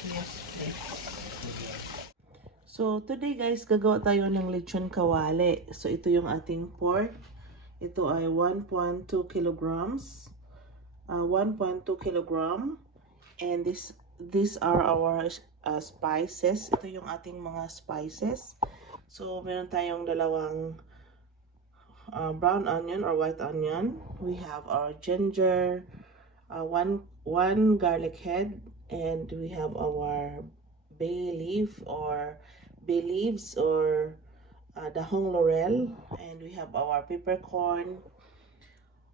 Yes, please. So, today guys, gagawa tayo ng lechon kawali. So, ito yung ating pork. Ito ay 1.2 kilograms. 1.2 kilogram. And these are our spices. Ito yung ating mga spices. So, meron tayong dalawang brown onion or white onion. We have our ginger, one garlic head, and we have our bay leaves or dahong laurel, and we have our peppercorn,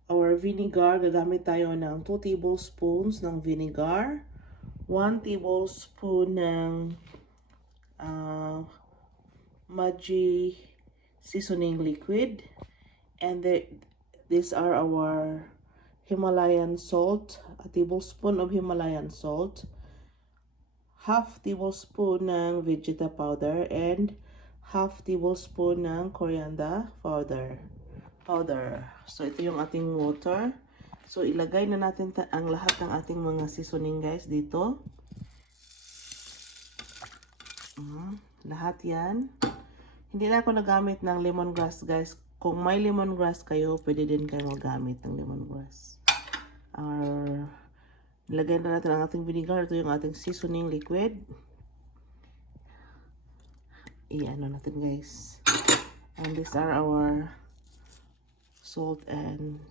our vinegar. Gagamit tayo ng 2 tablespoons ng vinegar, 1 tablespoon ng Maggi seasoning liquid, and these are our Himalayan salt, a tablespoon of Himalayan salt, half tablespoon ng vegeta powder, and half tablespoon ng coriander powder. So, ito yung ating water. So, ilagay na natin ang lahat ng ating mga seasoning guys dito. Lahat yan. Hindi na ako nagamit ng lemongrass guys. Kung may lemongrass kayo, pwede din kayo magamit ng lemongrass. Ilagay na natin ang ating vinegar. Ito yung ating seasoning liquid. I-ano natin guys. And these are our salt and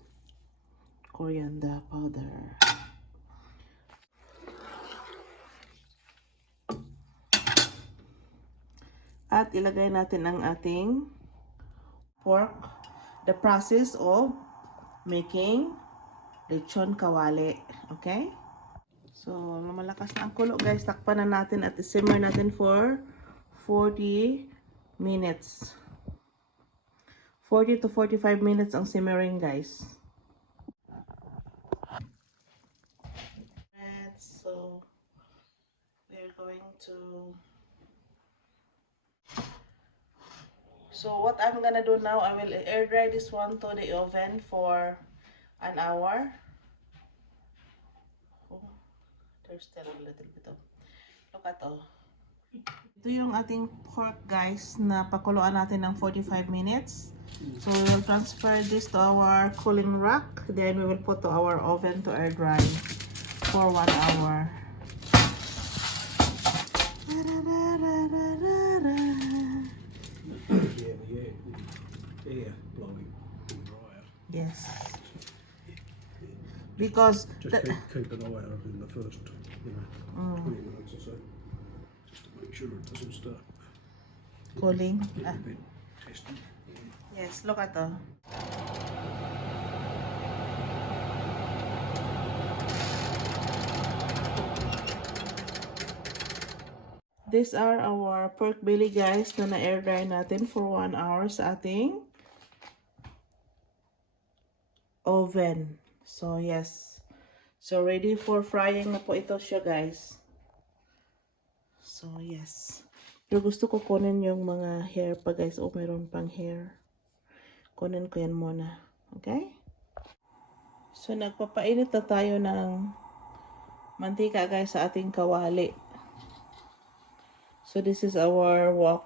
coriander powder. At ilagay natin ang ating pork. The process of making lechon kawali. Okay? So, malakas na ang kulo guys. Takpan na natin at simmer natin for 40 minutes. 40 to 45 minutes ang simmering guys. And so, we're going to... So, what I'm gonna do now, I will air dry this one to the oven for an hour. Oh, there's still a little bit of... Look at all. Ito yung ating pork guys na pakuluan natin ng 45 minutes. So we will transfer this to our cooling rack. Then we will put to our oven to air dry for 1 hour. Yes. Because just keep an eye on it in the first 20 minutes or so. Just to make sure it doesn't start cooling. a bit testy. Yes, look at that. These are our pork belly guys na na-air dry natin for 1 hour sa ating oven. So yes. So ready for frying na po ito siya guys. So, yes. Pero gusto ko kunin yung mga hair pa guys. O, meron pang hair. Kunin ko yan muna. Okay? So, nagpapainit na tayo ng mantika guys sa ating kawali. So, this is our wok.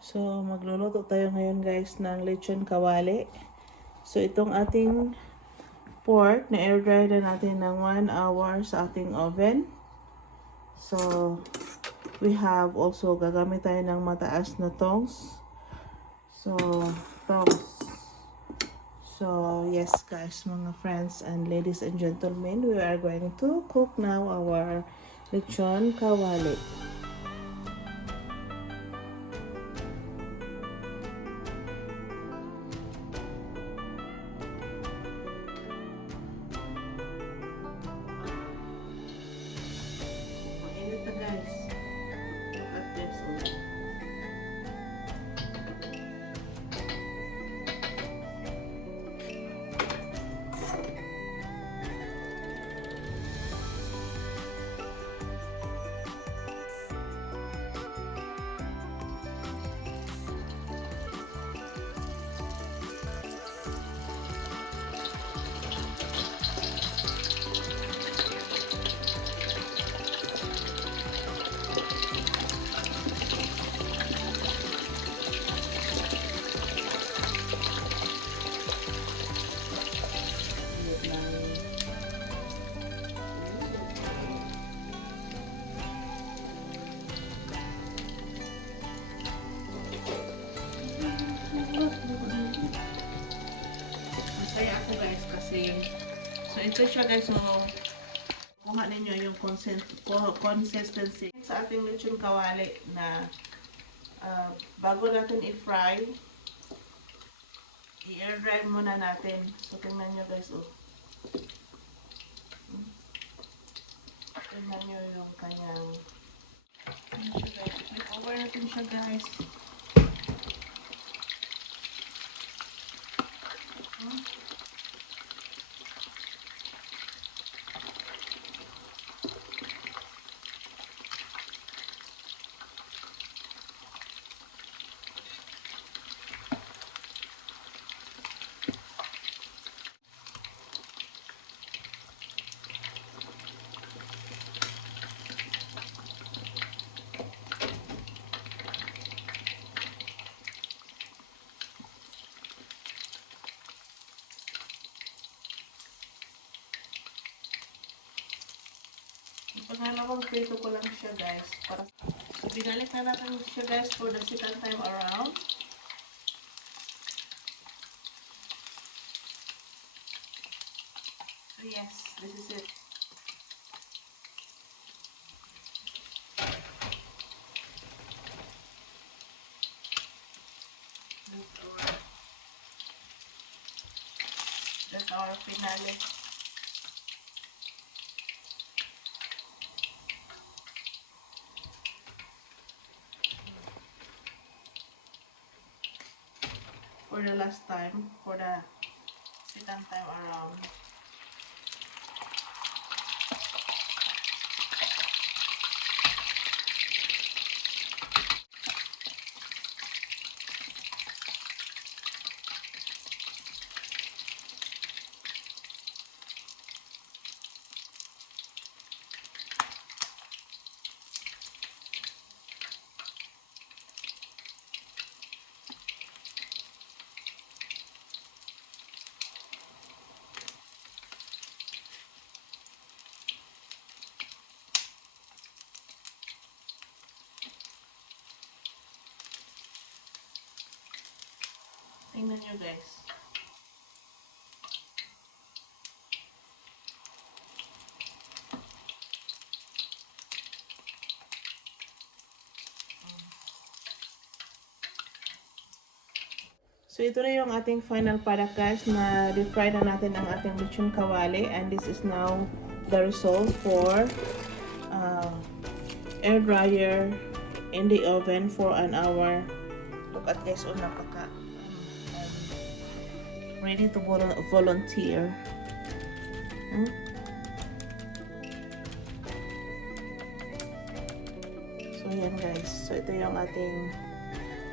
So, magluluto tayo ngayon guys ng lechon kawali. So, itong ating pork na air dry na natin ng 1 hour sa ating oven. So, we have also gagamit tayo ng mataas na tongs. So, tongs. So, yes guys, mga friends and ladies and gentlemen, we are going to cook now our lechon kawali. Mainit na guys. Look at this. Masaya ako guys kasi so ito siya guys, so kuha ninyo yung consistency sa ating lechon kawali na bago natin i-fry, i-air dry muna natin. So tingnan nyo guys, tingnan nyo yung kanyang over natin siya guys. Pangalawang prito ko lang siya guys. So, binalik na natin siya guys for the second time around. So yes, this is it. That's our finale. For the last time, for the second time around. Tingnan nyo guys. So ito na yung ating final product guys, na de-fry na natin ang ating lechon kawali, and this is now the result for air dryer in the oven for an hour. Look at guys, napaka ready to volunteer. So, yan guys. So, ito yung ating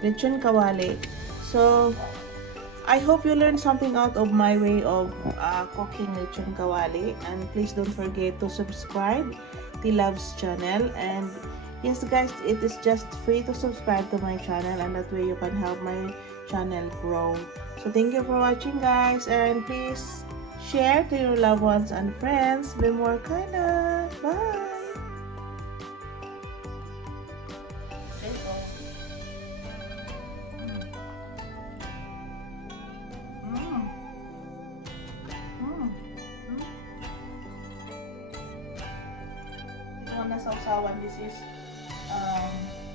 lechon kawali. So, I hope you learned something out of my way of cooking lechon kawali. And please don't forget to subscribe to Love's channel. And yes guys, it is just free to subscribe to my channel. And that way you can help my channel grow. So, thank you for watching guys. And please share to your loved ones and friends. Be more kinda. Bye! Ito ang nasawsawan. This is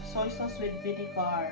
soy sauce with vinegar.